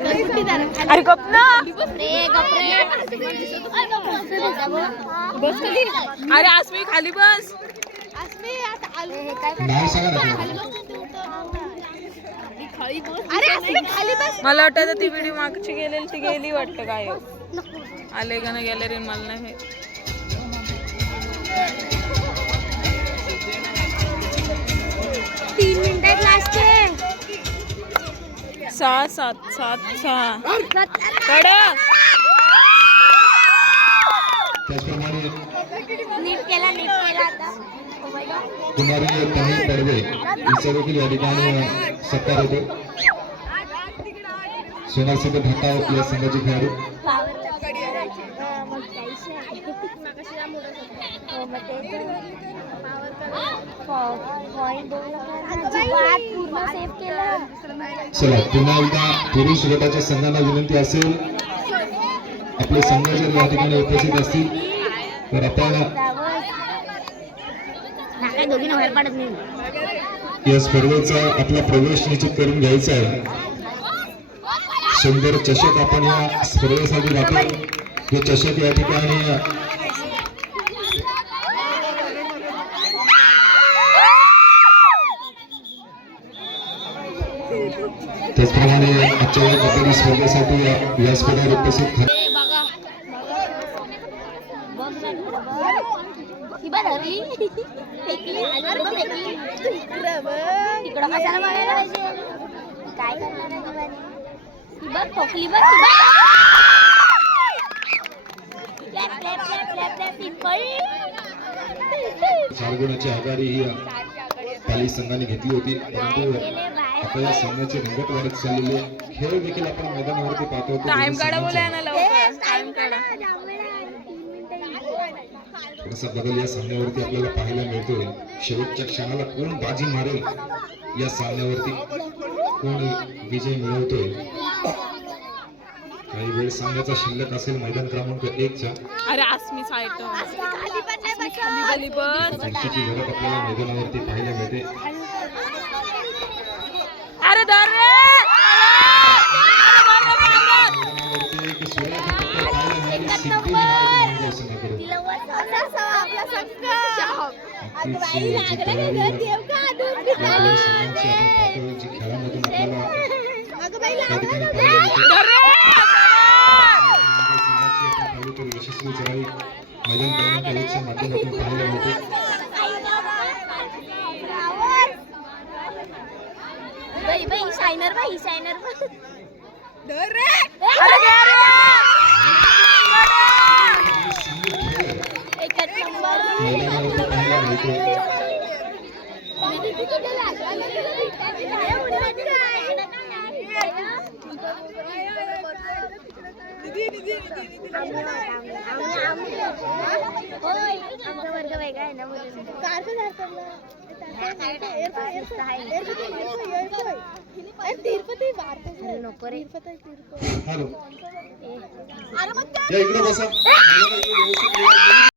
अरे गप ना. बस कधी? अरे आसमी खाली बस. मला वाटतं ती व्हिडिओ मागची गेलेली ती गेली वाटतं काय आले का ना गॅलरी मला नाही सहा सात सात सहा. कडक त्याचप्रमाणे नीट केला नीट केला आता. कुमारी देखील या ठिकाणी सत्कार होतो. या संघाचे खेळाडू. चला पुन्हा एकदा पुरुष गटाच्या संघांना विनंती असेल. आपले संघ जर या ठिकाणी उपस्थित असतील तर आपण या स्पर्धेचा आपला प्रवेश निश्चित करून घ्यायचा आहे. सुंदर चषक आपण या स्पर्धेसाठी राखून हे चषक या ठिकाणी lap, lap, lap, lap, lap, पिंपळ. चार गुणाची आघाडी ही पाली संघाने घेतली होती. परंतु आता या संघाची रंगत वाढत चाललेली आहे. खेळ देखील आपण मैदानावरती पाहतो. तो टाइम काढा बोला संघांचा. ना लवकर. टाइम काढा. थोडासा बदल या सामन्यावरती आपल्याला पाहायला मिळतोय. शेवटच्या क्षणाला कोण बाजी मारेल? या सामन्यावरती कोण विजय मिळवतोय? काही वेळ सामन्याचा शिल्लक असेल मैदान क्रमांक एक चा अरे आसमी साईट खाली खाली बस. धडकीची लढत आपल्याला मैदानावरती पाहायला मिळते. अरे धर रे मैदानावरती एक सोन्याची पदक पाहायला मिळाली सिद्धी मिळाली संघाकडून. तिला वर असावा आपला संस्कार. नक्कीच जी तयारी या दोन संघांची आपण पाहतोय जी खेळामधून आपल्याला त्या ठिकाणी पाहायला मिळते धर रे संघाची आपण पाहिली तर बाई शायनर बाई शायनर अरे धर रे. एकच नंबर मैदानावरती पाहायला मिळते आमचा वर्ग वेगळा आहे ना नको रे हॅलो